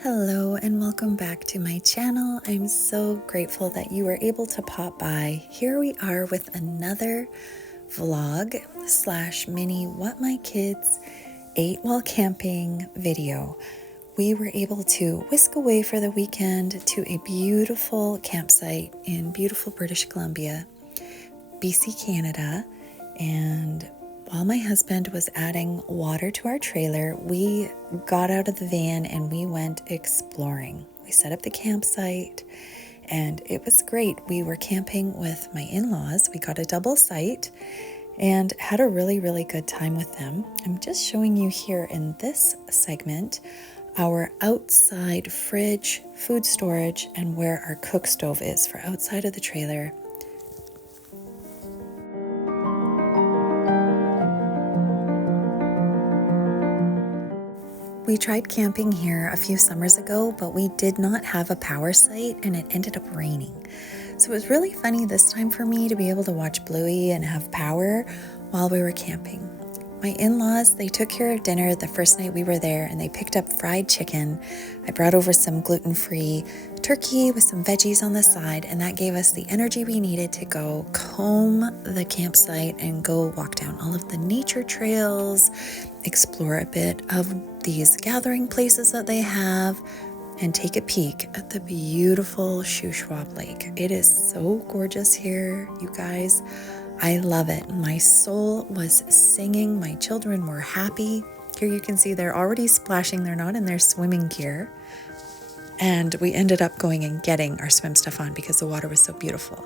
Hello and welcome back to my channel. I'm so grateful that you were able to pop by. Here we are with another vlog slash mini what my kids ate while camping video. We were able to whisk away for the weekend to a beautiful campsite in beautiful British Columbia, BC, Canada, and while my husband was adding water to our trailer, we got out of the van and we went exploring. We set up the campsite and it was great. We were camping with my in-laws. We got a double site and had a really good time with them. I'm just showing you here in this segment our outside fridge, food storage, and where our cook stove is for outside of the trailer. We tried camping here a few summers ago, but we did not have a power site and it ended up raining. So it was really funny this time for me to be able to watch Bluey and have power while we were camping. My in-laws, they took care of dinner the first night we were there and they picked up fried chicken. I brought over some gluten-free turkey with some veggies on the side, and that gave us the energy we needed to go comb the campsite and go walk down all of the nature trails, explore a bit of these gathering places that they have, and take a peek at the beautiful Shuswap Lake. It is so gorgeous here, you guys. I love it. My soul was singing. My children were happy. Here you can see they're already splashing. They're not in their swimming gear. And we ended up going and getting our swim stuff on because the water was so beautiful.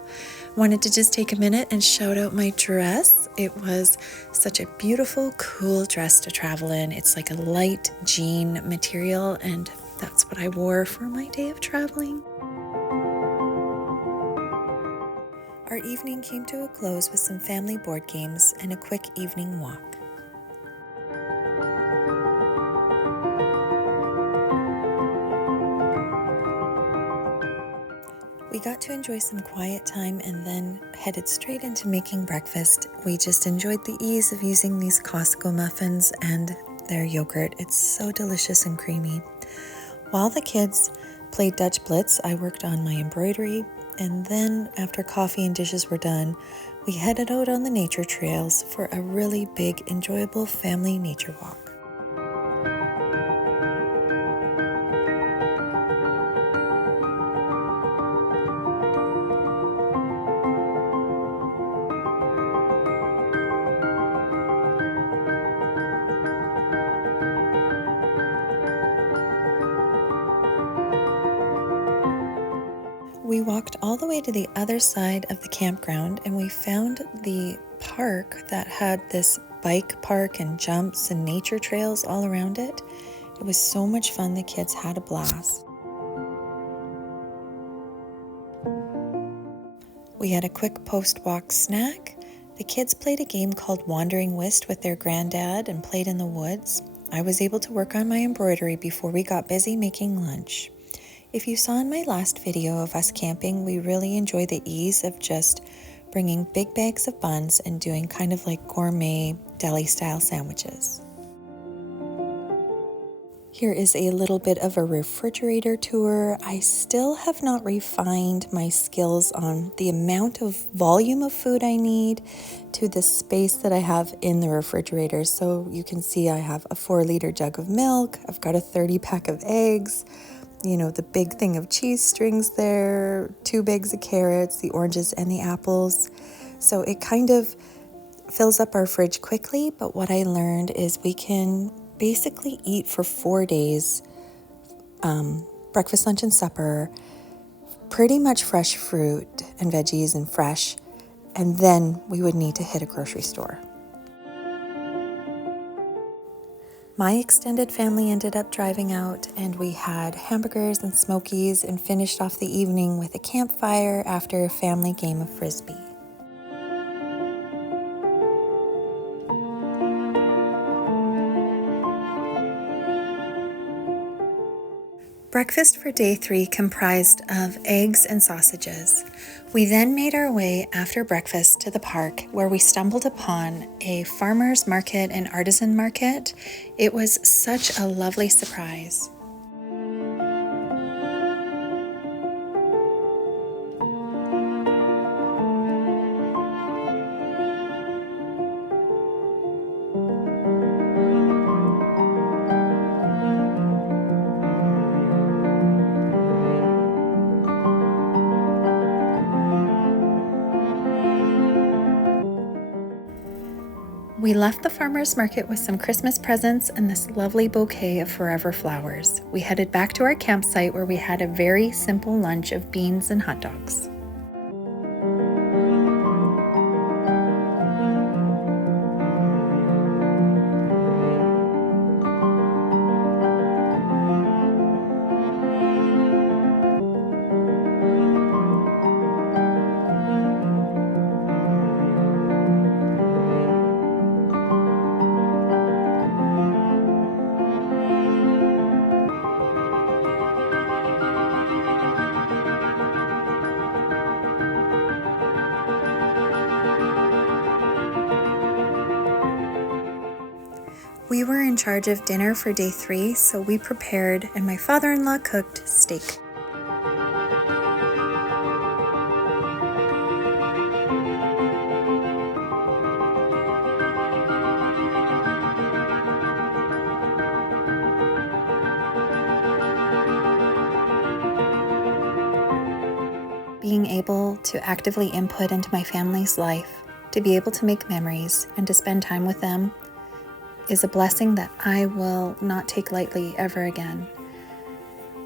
Wanted to just take a minute and shout out my dress. It was such a beautiful, cool dress to travel in. It's like a light jean material, and that's what I wore for my day of traveling. Our evening came to a close with some family board games and a quick evening walk. We got to enjoy some quiet time and then headed straight into making breakfast. We just enjoyed the ease of using these Costco muffins and their yogurt. It's so delicious and creamy. While the kids played Dutch Blitz, I worked on my embroidery, and then after coffee and dishes were done, we headed out on the nature trails for a really big, enjoyable family nature walk. We walked all the way to the other side of the campground and we found the park that had this bike park and jumps and nature trails all around it. It was so much fun. The kids had a blast. We had a quick post-walk snack. The kids played a game called Wandering Whist with their granddad and played in the woods. I was able to work on my embroidery before we got busy making lunch. If you saw in my last video of us camping, we really enjoy the ease of just bringing big bags of buns and doing kind of like gourmet deli-style sandwiches. Here is a little bit of a refrigerator tour. I still have not refined my skills on the amount of volume of food I need to the space that I have in the refrigerator. So you can see I have a 4-liter jug of milk. I've got a 30-pack of eggs. You know, the big thing of cheese strings there, 2 bags of carrots, the oranges and the apples. So it kind of fills up our fridge quickly, but what I learned is we can basically eat for 4 days, breakfast, lunch, and supper, pretty much fresh fruit and veggies and fresh, and then we would need to hit a grocery store. My extended family ended up driving out and we had hamburgers and smokies and finished off the evening with a campfire after a family game of Frisbee. Breakfast for day 3 comprised of eggs and sausages. We then made our way after breakfast to the park where we stumbled upon a farmer's market and artisan market. It was such a lovely surprise. We left the farmer's market with some Christmas presents and this lovely bouquet of forever flowers. We headed back to our campsite where we had a very simple lunch of beans and hot dogs. We were in charge of dinner for day 3, so we prepared and my father-in-law cooked steak. Being able to actively input into my family's life, to be able to make memories and to spend time with them is a blessing that I will not take lightly ever again.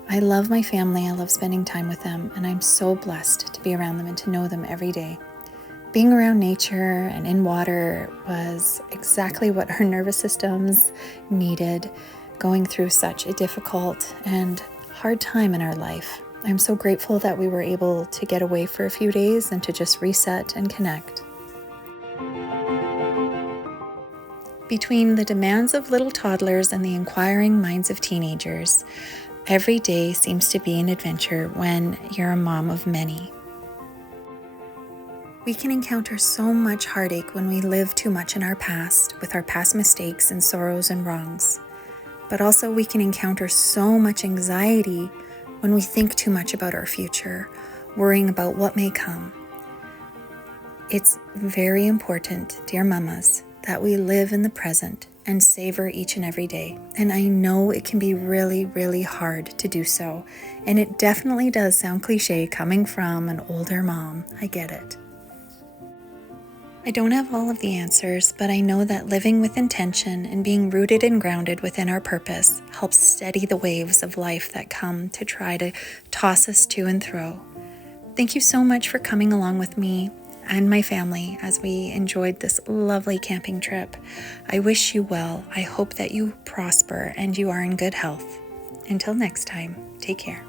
I love my family, I love spending time with them, and I'm so blessed to be around them and to know them every day. Being around nature and in water was exactly what our nervous systems needed, going through such a difficult and hard time in our life. I'm so grateful that we were able to get away for a few days and to just reset and connect. Between the demands of little toddlers and the inquiring minds of teenagers, every day seems to be an adventure when you're a mom of many. We can encounter so much heartache when we live too much in our past, with our past mistakes and sorrows and wrongs. But also we can encounter so much anxiety when we think too much about our future, worrying about what may come. It's very important, dear mamas, that we live in the present and savor each and every day. And I know it can be really, really hard to do so. And it definitely does sound cliche coming from an older mom. I get it. I don't have all of the answers, but I know that living with intention and being rooted and grounded within our purpose helps steady the waves of life that come to try to toss us to and fro. Thank you so much for coming along with me and my family as we enjoyed this lovely camping trip. I wish you well. I hope that you prosper and you are in good health. Until next time, take care.